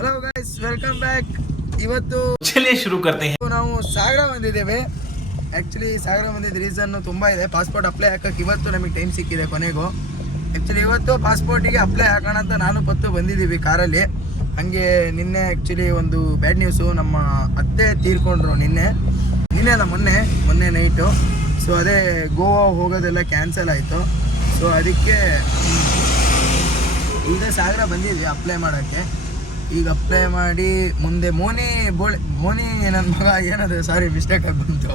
Hello guys, welcome back. ಇವತ್ತು ಚಲಿए शुरू करते हैं. ನಾವು ಸಾಗರ ಬಂದಿದ್ದೇವೆ. ಆ್ಯಕ್ಚುಲಿ ಸಾಗರ ಬಂದಿದ್ದ ರೀಸನ್ನು ತುಂಬ ಇದೆ. ಪಾಸ್ಪೋರ್ಟ್ ಅಪ್ಲೈ ಹಾಕಕ್ಕೆ ಇವತ್ತು ನಮಗೆ ಟೈಮ್ ಸಿಕ್ಕಿದೆ ಕೊನೆಗೂ. ಆ್ಯಕ್ಚುಲಿ ಇವತ್ತು ಪಾಸ್ಪೋರ್ಟಿಗೆ ಅಪ್ಲೈ ಹಾಕೋಣ ಅಂತ ನಾನು ಪತ್ತು ಬಂದಿದ್ದೀವಿ ಕಾರಲ್ಲಿ. ಹಾಗೆ ನಿನ್ನೆ ಆ್ಯಕ್ಚುಲಿ ಒಂದು ಬ್ಯಾಡ್ ನ್ಯೂಸು, ನಮ್ಮ ಅತ್ತೆ ತೀರ್ಕೊಂಡ್ರು ನಿನ್ನೆ ಅಲ್ಲ ಮೊನ್ನೆ ನೈಟು. ಸೊ ಅದೇ ಗೋವಾ ಹೋಗೋದೆಲ್ಲ ಕ್ಯಾನ್ಸಲ್ ಆಯಿತು. ಸೊ ಅದಕ್ಕೆ ಈಗ ಸಾಗರ ಬಂದಿದ್ವಿ ಅಪ್ಲೈ ಮಾಡೋಕ್ಕೆ. ಈಗ ಅಪ್ಲೈ ಮಾಡಿ ಮುಂದೆ ಮೋನಿ ನನ್ನ ಮಗ ಏನದು ಸಾರಿ ಮಿಸ್ಟೇಕ್ ಆಗಿ ಬಂತು.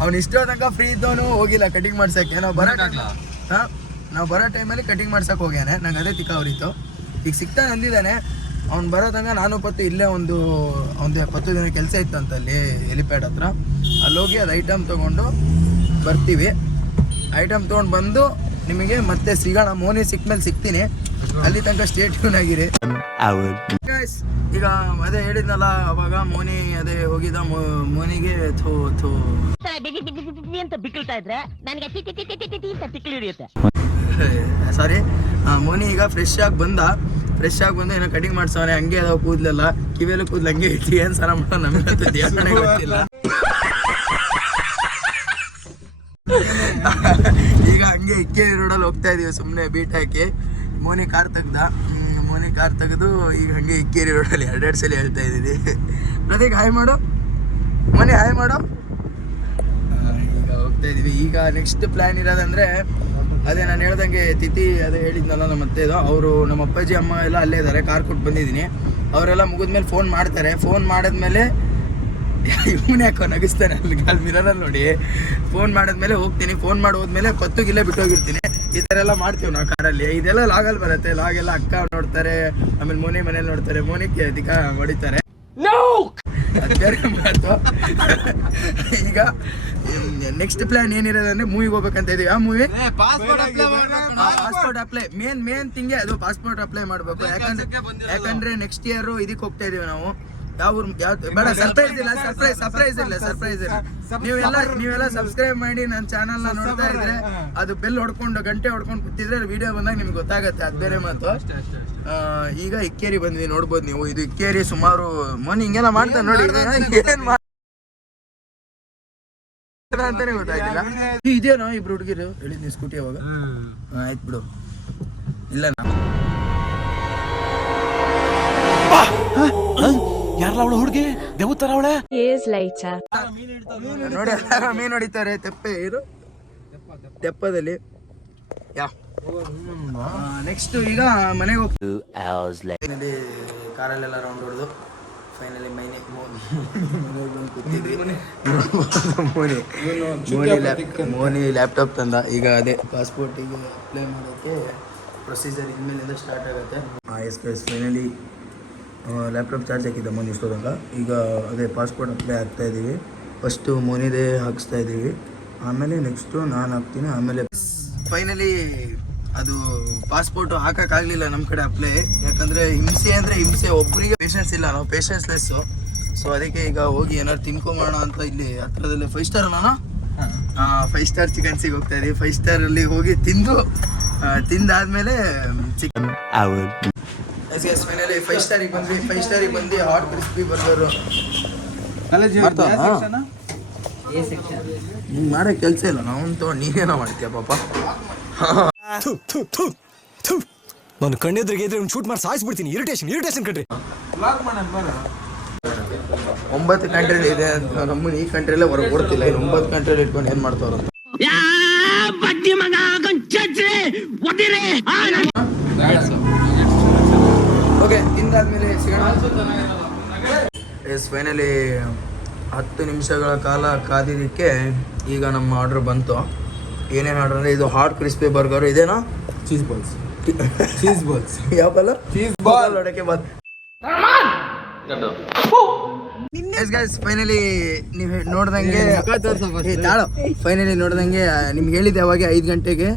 ಅವ್ನು ಇಷ್ಟೋ ತನಕ ಫ್ರೀ ಇದ್ದವನು ಹೋಗಿಲ್ಲ ಕಟಿಂಗ್ ಮಾಡ್ಸೋಕ್ಕೆ. ನಾವು ಬರೋ ಟೈಮಲ್ಲಿ ಕಟಿಂಗ್ ಮಾಡ್ಸೋಕೆ ಹೋಗ್ಯಾನೆ. ನಂಗೆ ಅದೇ ತಿಕ್ಕ ಅವ್ರಿತ್ತು. ಈಗ ಸಿಗ್ತಾ ಅಂದಿದ್ದಾನೆ. ಅವ್ನು ಬರೋ ತನಕ ನಾನು ಪತ್ತು ಇಲ್ಲೇ ಒಂದು 10 ದಿನ ಕೆಲಸ ಇತ್ತು ಅಂತ ಅಲ್ಲಿ ಹೆಲಿಪ್ಯಾಡ್ ಹತ್ರ. ಅಲ್ಲೋಗಿ ಅದು ಐಟಮ್ ತೊಗೊಂಡು ಬರ್ತೀವಿ. ಐಟಮ್ ತೊಗೊಂಡು ಬಂದು ನಿಮಗೆ ಮತ್ತೆ ಸಿಗೋಣ. ಮೋನಿ ಸಿಕ್ಮೇಲೆ ಸಿಗ್ತೀನಿ. ಅಲ್ಲಿ ತನಕ ಸ್ಟೇ ಟ್ಯೂನ್ ಆಗಿರಿ. ಈಗ ಅದೇ ಹೇಳಿದ್ನಲ್ಲ ಅವಾಗ ಮೋನಿ ಅದೇ ಹೋಗಿದ್ದ. ಮೋನಿಗೆ ಸಾರಿ ಮೋನಿ ಈಗ ಫ್ರೆಶ್ ಆಗಿ ಬಂದು ಏನೋ ಕಟಿಂಗ್ ಮಾಡ್ಸವನೆ. ಹಂಗೆ ಅದಾವ ಕೂದಲೆಲ್ಲ, ಕಿವಿಯಲ್ಲೂ ಕೂದಲು ಹಂಗೆ ಇಟ್ಟು ಏನ್ ಸರ ಮಾಡೋ ನಮಗೆ ಗೊತ್ತಿಲ್ಲ. ಈಗ ಹಂಗೆ ಇಕ್ಕೇರಿ ರೋಡಲ್ಲಿ ಹೋಗ್ತಾ ಇದೀವಿ ಸುಮ್ಮನೆ ಬೀಟ್ ಹಾಕಿ. ಮೋನಿ ಕಾರ್ ತೆಗೆದು ಈಗ ಹಂಗೆ ಇಕ್ಕೇರಿ ರೋಡಲ್ಲಿ 2 ಸಲ ಹೇಳ್ತಾ ಇದ್ದೀವಿ. ಪ್ರತೀಕ್ ಹಾಯ್ ಮಾಡು, ಮೋನಿ ಹಾಯ್ ಮಾಡು. ಈಗ ಹೋಗ್ತಾ ಇದೀವಿ. ಈಗ ನೆಕ್ಸ್ಟ್ ಪ್ಲ್ಯಾನ್ ಇರೋದಂದರೆ ಅದೇ ನಾನು ಹೇಳ್ದಂಗೆ ತಿಥಿ ಅದೇ ಹೇಳಿದ್ನಲ್ಲ ನಮ್ಮ ಅತ್ತೆದು, ಅವರು ನಮ್ಮ ಅಪ್ಪಾಜಿ ಅಮ್ಮ ಎಲ್ಲ ಅಲ್ಲೇ ಇದ್ದಾರೆ. ಕಾರ್ ಕೊಟ್ಟು ಬಂದಿದ್ದೀನಿ. ಅವರೆಲ್ಲ ಮುಗಿದ್ಮೇಲೆ ಫೋನ್ ಮಾಡ್ತಾರೆ. ಫೋನ್ ಮಾಡಿದ್ಮೇಲೆ ಇವನೇ ಯಾಕೋ ನಗಿಸ್ತಾನೆ ಅಲ್ಲಿ ಮಿರರಲ್ಲಿ ನೋಡಿ. ಫೋನ್ ಮಾಡಿದ್ಮೇಲೆ ಹೋಗ್ತೀನಿ. ಫೋನ್ ಮಾಡಿ ಹೋದ್ಮೇಲೆ ಪತ್ತುಗಿಲ್ಲೇ ಬಿಟ್ಟೋಗಿರ್ತೀನಿ. ಈ ಥರ ಎಲ್ಲ ಮಾಡ್ತೀವಿ ನಾವು ಕಾರಲ್ಲಿ. ಇದೆಲ್ಲ ಲಾಗಲ್ಲಿ ಬರುತ್ತೆ. ಲಾಗೆಲ್ಲ ಅಕ್ಕ ನೋಡ್ತಾರೆ, ಆಮೇಲೆ ಮೋನಿ ಮನೇಲಿ ನೋಡ್ತಾರೆ, ಮೋನಿಗೆ ಅಧಿಕ ಹೊಡಿತಾರೆ. ಅದು ಬೇರೆ ಮಾತು. ಈಗ ನೆಕ್ಸ್ಟ್ ಪ್ಲಾನ್ ಏನಿರೋದಂದ್ರೆ ಮೂವಿಗೆ ಹೋಗ್ಬೇಕಂತ ಇದೀವಿ. ಆ ಮೂವಿ ಪಾಸ್ಪೋರ್ಟ್ ಅಪ್ಲೈ ಮೇನ್ ತಿಂಗೆ ಅದು ಪಾಸ್ಪೋರ್ಟ್ ಅಪ್ಲೈ ಮಾಡಬೇಕು. ಯಾಕಂದ್ರೆ ನೆಕ್ಸ್ಟ್ ಇಯರ್ ಇದಕ್ಕೆ ಹೋಗ್ತಾ ಇದೀವಿ ನಾವು. ಬೇಡ ಸರ್ಪ್ರೈಸ್ ಇಲ್ಲ. ನೀವೆಲ್ಲ ಸಬ್ಸ್ಕ್ರೈಬ್ ಮಾಡಿ ನನ್ನ ಚಾನಲ್ನ ನೋಡ್ತಾ ಇದ್ರೆ ಅದು ಬೆಲ್ ಗಂಟೆ ಹೊಡ್ಕೊಂಡು ಕೂತಿದ್ರೆ ವಿಡಿಯೋ ಬಂದಾಗ ನಿಮ್ಗೆ ಗೊತ್ತಾಗತ್ತೆ. ಅದು ಬೇರೆ ಮಾತು. ಈಗ ಇಕ್ಕೇರಿ ಬಂದ್ವಿ, ನೋಡ್ಬೋದು ನೀವು. ಇದು ಇಕ್ಕೇರಿ ಸುಮಾರು ಮೋನಿ ಹಿಂಗೆಲ್ಲ ಮಾಡ್ತಾರೆ ನೋಡಿ. ಏನ್ ಅಂತಾನೆ ಗೊತ್ತಾಯ್ತಿಲ್ಲ. ಇದೇನೋ ಇಬ್ರು ಹುಡುಗಿರು ಹೇಳಿದ್ನಿ ಸ್ಕೂಟಿ ಅವಾಗ. ಆಯ್ತು ಬಿಡು. ಇಲ್ಲ ಯಾರಲ್ಲ ಅವಳು ಹುಡುಗಿ ದೇವತರ ಅವಳೆ ನೋಡಿ. ಮೀನ್ ಹೊಡಿತಾರೆ ತೆಪ್ಪದಲ್ಲಿ. ನೆಕ್ಸ್ಟ್ ಈಗ ಮನೆಗೆ ಹೋಗ್ತೀವಿ. ಕಾರಲ್ಲೆಲ್ಲ ರೌಂಡ್ ಹೊಡೆದು ಫೈನಲಿ ಮೋನಿ ಲ್ಯಾಪ್ಟಾಪ್ ತಂದ. ಈಗ ಅದೇ ಪಾಸ್ಪೋರ್ಟಿಗೆ ಅಪ್ಲೈ ಮಾಡೋಕ್ಕೆ ಪ್ರೊಸೀಜರ್ ಇನ್ಮೇಲಿಂದ ಸ್ಟಾರ್ಟ್ ಆಗುತ್ತೆ. ಎಸ್ ಫೈನಲಿ ಲ್ಯಾಪ್ಟಾಪ್ ಚಾರ್ಜ್ ಹಾಕಿದ್ದ ಮೋನಿ ಇಷ್ಟೋ ತನಕ. ಈಗ ಅದೇ ಪಾಸ್ಪೋರ್ಟ್ ಅಪ್ಲೈ ಹಾಕ್ತಾ ಇದ್ದೀವಿ. ಫಸ್ಟು ಮೋನಿದೇ ಹಾಕಿಸ್ತಾ ಇದ್ದೀವಿ, ಆಮೇಲೆ ನೆಕ್ಸ್ಟು ನಾನು ಹಾಕ್ತೀನಿ. ಆಮೇಲೆ ಫೈನಲಿ ಅದು ಪಾಸ್ಪೋರ್ಟು ಹಾಕೋಕ್ಕಾಗಲಿಲ್ಲ ನಮ್ಮ ಕಡೆ ಅಪ್ಲೈ. ಯಾಕಂದರೆ ಹಿಂಸೆ ಒಬ್ಬರಿಗೆ ಪೇಷನ್ಸ್ ಇಲ್ಲ, ನಾವು ಪೇಷನ್ಸ್ಲೆಸ್ಸು. ಸೊ ಅದಕ್ಕೆ ಈಗ ಹೋಗಿ ಏನಾದ್ರು ತಿನ್ಕೊಂಬೋಣ ಅಂತ ಇಲ್ಲಿ ಹತ್ರದಲ್ಲಿ 5 ಸ್ಟಾರ್ ಅಲ್ಲ 5 ಸ್ಟಾರ್ ಚಿಕನ್ಸಿಗೆ ಹೋಗ್ತಾ ಇದೀವಿ. 5 ಸ್ಟಾರಲ್ಲಿ ಹೋಗಿ ತಿಂದಾದ್ಮೇಲೆ ಚಿಕನ್ ಫೈನಲಿ 5 ಸ್ಟಾರಿಗೆ ಬಂದ್ವಿ. 5 ಸ್ಟಾರಿಗೆ ಬಂದು ಹಾಟ್ ಕ್ರಿಸ್ಪಿ ಬರ್ಗರು ಮಾಡೋ ಕೆಲಸ ಇಲ್ಲ. ನಾವು ನೀನೇನೋ ಮಾಡ್ತೀಯ ಪಾಪ. ನಾನು ಕಣ್ಣೆದ್ರಿಗೆ ಶೂಟ್ ಮಾಡಿ ಸಾಯಿಸ್ಬಿಡ್ತೀನಿ. ಇರಿಟೇಷನ್ ಕಣ್ರಿ. 9 ಕಂಟ್ರಿಲಿ ಇದೆ ಅಂತ ನಮ್ಮನ್ನು ಈ ಕಂಟ್ರಿಯಲ್ಲೇ ಹೊರಗೆ ಕೊಡ್ತಿಲ್ಲ. 9 ಕಂಟ್ರಿಲಿ ಇಟ್ಕೊಂಡು ಏನು ಮಾಡ್ತಾವ್ರ ಅಂತ. ಓಕೆ, ತಿಂದಾದ್ಮೇಲೆ ಸಿಗೋಣ. ಫೈನಲಿ 10 ನಿಮಿಷಗಳ ಕಾಲ ಕಾದಿದ್ದಕ್ಕೆ ಈಗ ನಮ್ಮ ಆರ್ಡ್ರ್ ಬಂತು. ಏನೇನು ಆರ್ಡ್ರ್ ಅಂದರೆ ಇದು ಹಾಟ್ ಕ್ರಿಸ್ಪಿ ಬರ್ಗರು. ಇದೇನಾ ಚೀಸ್ ಬಾಲ್ಸ್ ಯಾವ ಕಲ ಚೀಸ್ ಬಾಲ್ ಹೊಡಕ್ಕೆ ಬಂದು. ಫೈನಲಿ ನೀವು ನೋಡ್ದಂಗೆ ನಿಮ್ಗೆ ಹೇಳಿದ್ದೆ ಅವಾಗ 5 ಗಂಟೆಗೆ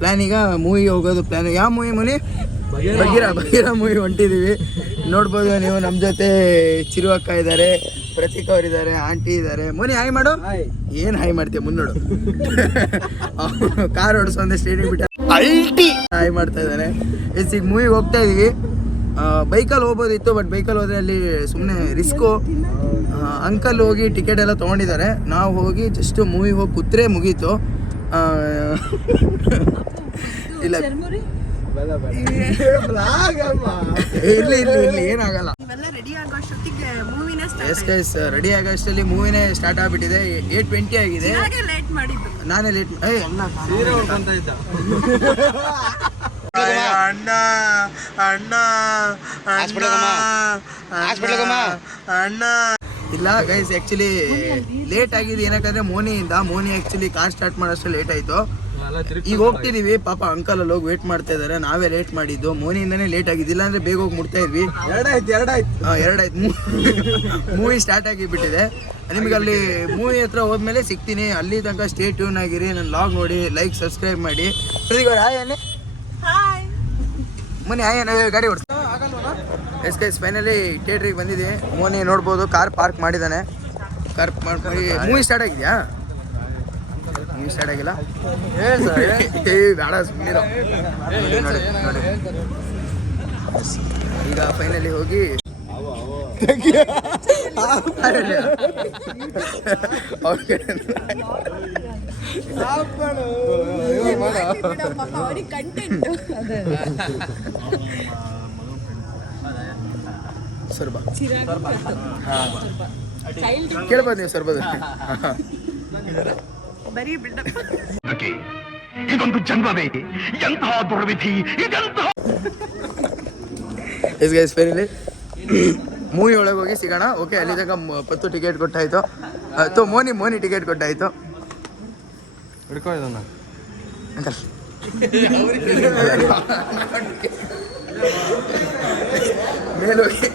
ಪ್ಲ್ಯಾನ್. ಈಗ ಮೂವಿಗೆ ಹೋಗೋದು ಪ್ಲ್ಯಾನ್. ಯಾವ ಮೂವಿ ಮೋನಿ? ಬಗೀರ ಮೂವಿ ಹೊಂಟಿದ್ದೀವಿ. ನೋಡ್ಬೋದು ನೀವು. ನಮ್ಮ ಜೊತೆ ಚಿರು ಅಕ್ಕ ಇದ್ದಾರೆ, ಪ್ರತೀಕ್ ಅವರಿದ್ದಾರೆ, ಆಂಟಿ ಇದ್ದಾರೆ. ಮೋನಿ ಹಾಯ್ ಮಾಡು. ಏನು ಹಾಯ್ ಮಾಡ್ತೀಯ ಮುನ್ನೋಡು. ಕಾರ್ ಓಡಿಸೋ ಸ್ಟೇಡಿಯಂ ಬಿಟ್ಟ ಹಾಯ್ ಮಾಡ್ತಾ ಇದ್ದಾನೆ. ಈಗ ಮೂವಿಗೆ ಹೋಗ್ತಾ ಇದೀವಿ. ಬೈಕಲ್ಲಿ ಹೋಗ್ಬೋದಿತ್ತು, ಬಟ್ ಬೈಕಲ್ಲಿ ಹೋದರೆ ಅಲ್ಲಿ ಸುಮ್ಮನೆ ರಿಸ್ಕು. ಅಂಕಲ್ ಹೋಗಿ ಟಿಕೆಟ್ ಎಲ್ಲ ತೊಗೊಂಡಿದ್ದಾರೆ, ನಾವು ಹೋಗಿ ಜಸ್ಟ್ ಮೂವಿ ಹೋಗಿ ಕೂತ್ರೆ ಮುಗೀತು. ಇಲ್ಲ ಇಲ್ಲಿ ಏನಾಗಲ್ಲ. ಎಸ್ ರೆಡಿ ಆಗೋಷ್ಟರಲ್ಲಿ ಮೂವಿನೇ ಸ್ಟಾರ್ಟ್ ಆಗ್ಬಿಟ್ಟಿದೆ. 8:20 ಆಗಿದೆ. ನಾನೇ ಲೇಟ್. ಅಣ್ಣ ಅಣ್ಣ ಅಣ್ಣ ಇಲ್ಲ ಗೈಸ್, ಆ್ಯಕ್ಚುಲಿ ಲೇಟ್ ಆಗಿದೆ ಏನಕ್ಕಂದ್ರೆ ಮೋನಿ ಆ್ಯಕ್ಚುಲಿ ಕಾರ್ ಸ್ಟಾರ್ಟ್ ಮಾಡೋಷ್ಟು ಲೇಟ್ ಆಯಿತು. ಈಗ ಹೋಗ್ತಿದೀವಿ, ಪಾಪ ಅಂಕಲ್ ಅಲ್ಲಿ ಹೋಗಿ ವೇಟ್ ಮಾಡ್ತಾ ಇದಾರೆ. ನಾವೇ ಲೇಟ್ ಮಾಡಿದ್ದು, ಮೋನಿಯಿಂದಾನೇ ಲೇಟ್ ಆಗಿದ್ದಿಲ್ಲ ಅಂದ್ರೆ ಬೇಗ ಹೋಗಿ ಮುಟ್ತಾ ಇದ್ವಿ. ಎರಡಾಯ್ತು ಮೂವಿ ಸ್ಟಾರ್ಟ್ ಆಗಿಬಿಟ್ಟಿದೆ. ನಿಮ್ಗೆ ಅಲ್ಲಿ ಮೂವಿ ಹತ್ರ ಹೋದ್ಮೇಲೆ ಸಿಗ್ತೀನಿ. ಅಲ್ಲಿ ತನಕ ಸ್ಟೇ ಟ್ಯೂನ್ ಆಗಿರಿ. ನನ್ನ ಲಾಗ್ ನೋಡಿ, ಲೈಕ್ ಸಬ್ಸ್ಕ್ರೈಬ್ ಮಾಡಿ. ಮೋನಿ ಗಾಡಿ ಓಡಿಸ್. ಎಸ್ ಗೈಸ್, ಫೈನಲಿ ಥಿಯೇಟ್ರಿಗೆ ಬಂದಿದೆ. ಮೋನಿ ನೋಡ್ಬೋದು, ಕಾರ್ ಪಾರ್ಕ್ ಮಾಡಿದ್ದಾನೆ. ಕಾರ್ ಮಾಡಿ ಮೂವಿ ಸ್ಟಾರ್ಟ್ ಆಗಿದೆಯಾ? ಮೂವಿ ಸ್ಟಾರ್ಟ್ ಆಗಿಲ್ಲ, ಬೇಡ ಸುಮ್ಮನಿರೋ. ನೋಡಿ ಈಗ ಫೈನಲಿ ಹೋಗಿ ಸರ್ಬ ಕೇಳ್ಬೋದು ನೀವು ಸರ್ಬದ. ಇದೊಂದು ಜನ್ಮವೇ, ಎಂತಹ ದುರ್ವಿಧಿ ಇದೆಂತಹ. ಎಸ್ ಗೈಸ್, ಫೈನಲಿ ಮೂವಿ ಒಳಗೆ ಹೋಗಿ ಸಿಗೋಣ. ಓಕೆ, ಅಲ್ಲಿ ತನಕ ಪತ್ತು ಟಿಕೆಟ್ ಕೊಟ್ಟಾಯ್ತು. ಮೋನಿ ಟಿಕೆಟ್ ಕೊಟ್ಟಾಯ್ತು. ಅಂಕಲ್ ಮೇಲೋಗಿ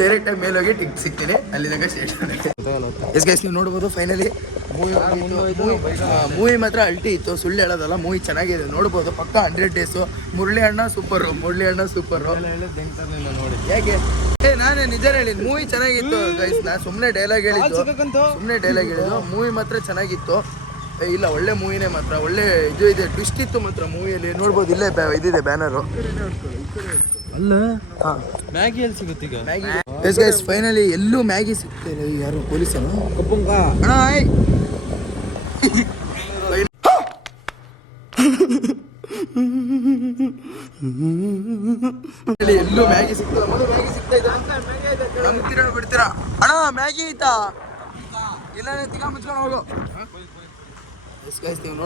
ಡೈರೆಕ್ಟಾಗಿ ಮೇಲೋಗಿ ಟಿಕೆಟ್ ಸಿಗ್ತೀನಿ. ಅಲ್ಲಿ ತನಕ ಸ್ಟೇಷನ್. ಎಸ್ ಗೈಸ್, ನೀವು ನೋಡ್ಬೋದು ಫೈನಲಿ ಮೂವಿ ಮಾತ್ರ ಅಲ್ಟಿ ಇತ್ತು, ಸುಳ್ಳು ಹೇಳೋದಲ್ಲ. ಮೂವಿ ಚೆನ್ನಾಗಿದೆ, ನೋಡ್ಬೋದು. ಪಕ್ಕ 100 ಡೇಸು. ಮುರಳಿ ಅಣ್ಣ ಸೂಪರು. ಯಾಕೆ ನಾನೇ ನಿಜ ಹೇಳಿದ್ದು, ಮೂವಿ ಚೆನ್ನಾಗಿತ್ತು ಗೈಸ್. ನಾನು ಸುಮ್ಮನೆ ಡೈಲಾಗ್ ಹೇಳಿದ್ದು. ಮೂವಿ ಮಾತ್ರ ಚೆನ್ನಾಗಿತ್ತು. ಇಲ್ಲ, ಒಳ್ಳೆ ಮೂವಿನೇ ಮಾತ್ರ. ಒಳ್ಳೆ ಇದು ಇದೆ, ಟ್ವಿಸ್ಟ್ ಇತ್ತು ಮಾತ್ರ ಮೂವಿಯಲ್ಲಿ. ನೋಡ್ಬೋದು, ಇಲ್ಲೇ ಇದಿದೆ ಬ್ಯಾನರು. ಅಲ್ಲ ಮ್ಯಾಗಿ ಎಲ್ಲಿ ಸಿಗುತ್ತೆ ಈಗ? ಮ್ಯಾಗಿ ಎಸ್ ಗೈಸ್, ಫೈನಲಿ ಎಲ್ಲೂ ಮ್ಯಾಗಿ ಸಿಗ್ತಾರೆ. ಯಾರು ಪೊಲೀಸರು? ಅಣ್ಣ ಎಲ್ಲೂ ಮ್ಯಾಗಿ ಸಿಗ್ತದೆ. ಬಿಡ್ತೀರಾ ಅಣ್ಣ? ಮ್ಯಾಗಿ ಐತಾ? ಇಲ್ಲ ತಿಗ ಮುಚ್ಕೊಂಡು ಹೋಗು. ಎಸ್ ಗೈಸ್, ನೀವು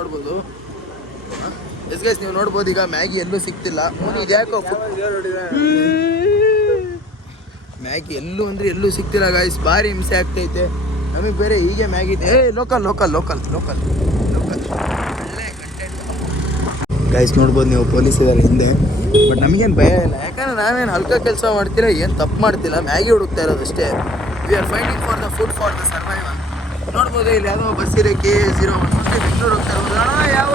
ನೋಡ್ಬೋದು. ಈಗ ಮ್ಯಾಗಿ ಎಲ್ಲೂ ಸಿಗ್ತಿಲ್ಲ. ಇದ್ಯಾಕೋ ಮ್ಯಾಗಿ ಎಲ್ಲೂ ಸಿಗ್ತಿಲ್ಲ ಗೈಸ್. ಭಾರಿ ಹಿಂಸೆ ಆಗ್ತೈತೆ ನಮಗೆ. ಬೇರೆ ಹೀಗೆ ಮ್ಯಾಗಿ ಲೋಕಲ್ ಗೈಸ್ ನೋಡ್ಬೋದು ನೀವು. ಪೊಲೀಸ್ ಇದ್ದಾರೆ ಹಿಂದೆ, ಬಟ್ ನಮಗೇನು ಭಯ ಇಲ್ಲ. ಯಾಕಂದ್ರೆ ನಾವೇನು ಹಲ್ಕ ಕೆಲಸ ಮಾಡ್ತೀರಾ, ಏನು ತಪ್ಪು ಮಾಡ್ತಿಲ್ಲ. ಮ್ಯಾಗಿ ಹುಡುಕ್ತಾ ಇರೋದಷ್ಟೇ. We are finding for the food for the survival. ನೋಡ್ಬೋದು, ಇಲ್ಲಿ ಯಾವುದೋ ಬಸ್ ಇದೆ KA01 ಬೆಂಗಳೂರು ಹೋಗ್ತಾ ಇರ್ಬೋದು. ಅಣ್ಣ ಯಾವ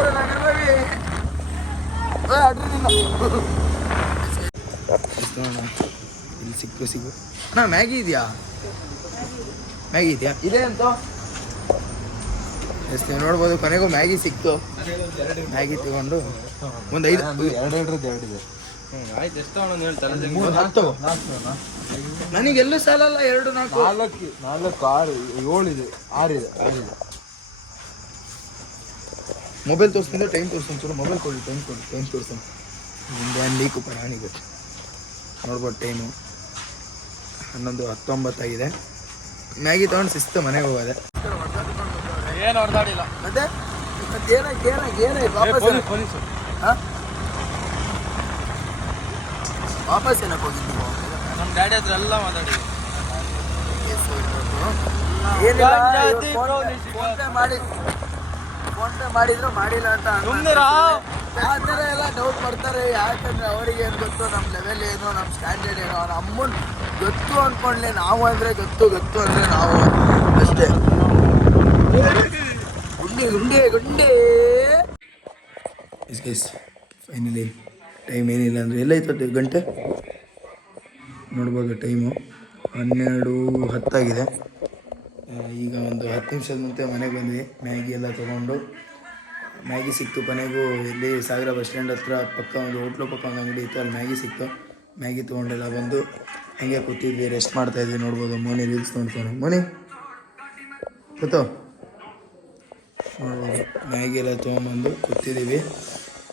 ಇಲ್ಲಿ ಸಿಗು ಅಣ್ಣ. ಮ್ಯಾಗಿ ಇದೆಯಾ ಇದೆ ಅಂತ. ಎಸ್, ನೀವು ನೋಡ್ಬೋದು, ಕೊನೆಗೂ ಮ್ಯಾಗಿ ಸಿಕ್ತು. ಮ್ಯಾಗಿ ತಗೊಂಡು ಒಂದು 5 ನನಗೆಲ್ಲೂ ಸಾಲಲ್ಲ. 2 4 6 7 ಇದೆ 6 ಇದೆ. ಮೊಬೈಲ್ ತೋರಿಸ್ತೀನಿ, ಟೈಮ್ ತೋರಿಸ್ತೀನಿ. ಚಲೋ ಮೊಬೈಲ್ ಕೊಡಿ, ಟೈಮ್ ತೋರಿಸ್ತೀನಿ. ಹಿಂದೆ ಲೀಕು ಪ್ರಾಣಿಗೆ ನೋಡ್ಬೋದು. ಟೈಮು 11:19 ಆಗಿದೆ. ಮ್ಯಾಗಿ ತೊಗೊಂಡು ಶಿಸ್ತು ಮನೆಗೆ ಹೋಗೋದೆ. ಏನು ಹೊಡೆದಾಡಿಲ್ಲ ಮತ್ತೆ ವಾಪಸ್ ಏನಕ್ಕೆ ಹೋಗಿದ್ದೀವಿ? ನಮ್ಮ ಡ್ಯಾಡಿ ಹತ್ರ ಎಲ್ಲ ಮಾತಾಡಿ ಫೋನ್ ಪೇ ಮಾಡಿದ್ರು ಮಾಡಿಲ್ಲ ಅಂತ ಆ ಥರ ಎಲ್ಲ ಡೌಟ್ ಮಾಡ್ತಾರೆ. ಯಾಕಂದ್ರೆ ಅವರಿಗೆ ಏನು ಗೊತ್ತು, ನಮ್ಮ ಲೆವೆಲ್ ಏನು, ನಮ್ಮ ಸ್ಟ್ಯಾಂಡರ್ಡ್ ಏನು. ಅವ್ರ ಅಮ್ಮನ ಗೊತ್ತು ಅಂದ್ಕೊಂಡ್ಲೆ. ನಾವು ಅಂದರೆ ಗೊತ್ತು ಅಂದರೆ ನಾವು ಅಷ್ಟೇ. ಗುಂಡೆ ಇಸ್ ಫೈನಲಿ ಟೈಮ್ ಏನಿಲ್ಲ ಅಂದರೆ ಎಲ್ಲೈತೆ ಗಂಟೆ ನೋಡ್ಬೋದು. ಟೈಮು 12:10 ಆಗಿದೆ. ಈಗ ಒಂದು 10 ನಿಮಿಷದ ಮುಂಚೆ ಮನೆಗೆ ಬಂದ್ವಿ. ಮ್ಯಾಗಿ ಎಲ್ಲ ತೊಗೊಂಡು ಮ್ಯಾಗಿ ಸಿಕ್ತು ಕೊನೆಗೂ. ಇಲ್ಲಿ ಸಾಗರ ಬಸ್ ಸ್ಟ್ಯಾಂಡ್ ಹತ್ರ ಪಕ್ಕ ಒಂದು ಹೋಟ್ಲು ಪಕ್ಕ ಒಂದು ಅಂಗಡಿ ಇತ್ತು, ಅಲ್ಲಿ ಮ್ಯಾಗಿ ಸಿಕ್ತು. ಮ್ಯಾಗಿ ತೊಗೊಂಡೆಲ್ಲ ಬಂದು ಹಂಗೆ ಕೂತಿದ್ವಿ, ರೆಸ್ಟ್ ಮಾಡ್ತಾಯಿದ್ವಿ. ನೋಡ್ಬೋದು ಮೋನಿ ರೀಲ್ಸ್ ನೋಡ್ತಾನೆ. ಮೋನಿ ಕೂತೋ, ನೋಡ್ಬೋದು ಮ್ಯಾಗಿ ಎಲ್ಲ ತೊಗೊಂಬಂದು ಕೂತಿದ್ದೀವಿ.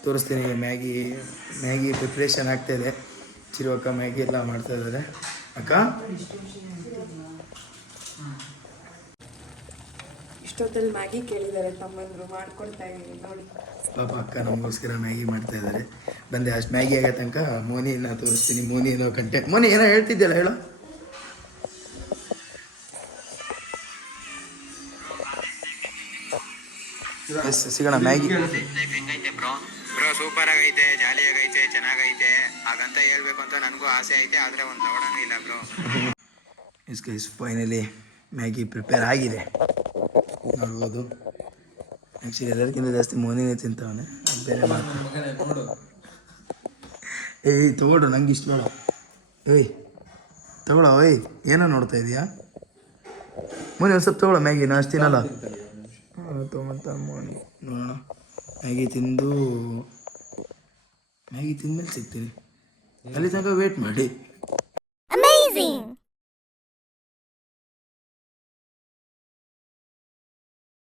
ತೋರಿಸ್ತೀನಿ ಈಗ ಮ್ಯಾಗಿ ಪ್ರಿಪ್ರೇಷನ್ ಆಗ್ತಾಯಿದೆ. ಚಿರು ಅಕ್ಕ ಮ್ಯಾಗಿ ಎಲ್ಲ ಮಾಡ್ತಾಯಿದ್ದಾರೆ. ಅಕ್ಕ ಇಷ್ಟೊತ್ತಲ್ಲಿ ಮ್ಯಾಗಿ ಕೇಳಿದ್ದಾರೆ ತಮ್ಮಂದ್ರು, ಮಾಡ್ಕೊಡ್ತಾ ಇದ್ದೀನಿ ನೋಡಿ. ಪಾಪ ಅಕ್ಕ ನಮಗೋಸ್ಕರ ಮ್ಯಾಗಿ ಮಾಡ್ತಾಯಿದ್ದಾರೆ. ಬಂದೆ ಅಷ್ಟು ಮ್ಯಾಗಿ ಆಗೋ ತನಕ ಮೋನಿನ ತೋರಿಸ್ತೀನಿ. ಮೋನಿ ಏನೋ ಕಂಟೆಂಟ್. ಮೋನಿ ಏನೋ ಹೇಳ್ತಿದ್ಯಲ್ಲ, ಹೇಳೋ. ಎಸ್ ಸಿಗೋಣ ಮ್ಯಾಗಿ. ಹೆಂಗೈತೆ ಬ್ರೋ ಸೂಪರ್ ಆಗೈತೆ, ಜಾಲಿ ಆಗೈತೆ, ಚೆನ್ನಾಗೈತೆ. ಹಾಗಂತ ಹೇಳ್ಬೇಕು ಅಂತ ನನಗೂ ಆಸೆ ಐತೆ, ಆದರೆ ಒಂದು ಲೌಡನೂ ಇಲ್ಲ bro. Guys finally Maggi prepare ಆಗಿದೆ. ನೋಡ್ಬೋದು. ಆ್ಯಕ್ಚುಲಿ ಎಲ್ಲರಿಗಿಂತ ಜಾಸ್ತಿ ಮೋನಿನೇ ತಿಂತವನೆ, ಅದು ಬೇರೆ ಮಾತು. ಏಯ್ ತೊಗೊಳ್ರು, ನಂಗೆ ಇಷ್ಟ ಬೇಡ. ಏಯ್ ತಗೊಳ್ಳೋ. ಏಯ್ ಏನೋ ನೋಡ್ತಾ ಇದೀಯಾ ಮೋನಿ? ಒಂದು ಸ್ವಲ್ಪ ತೊಗೊಳ್ಳೋ ಮ್ಯಾಗಿ, ನಾ ಅಷ್ಟು ತಿನ್ನಲ್ಲ. ತೊಗೊಂತ ಮೋನಿ ನೋಡೋಣ. ಮ್ಯಾಗಿ ತಿಂದ್ಮೇಲೆ ಸಿಗ್ತೀನಿ. ಅಲ್ಲಿ ತನಕ ವೇಟ್ ಮಾಡಿ.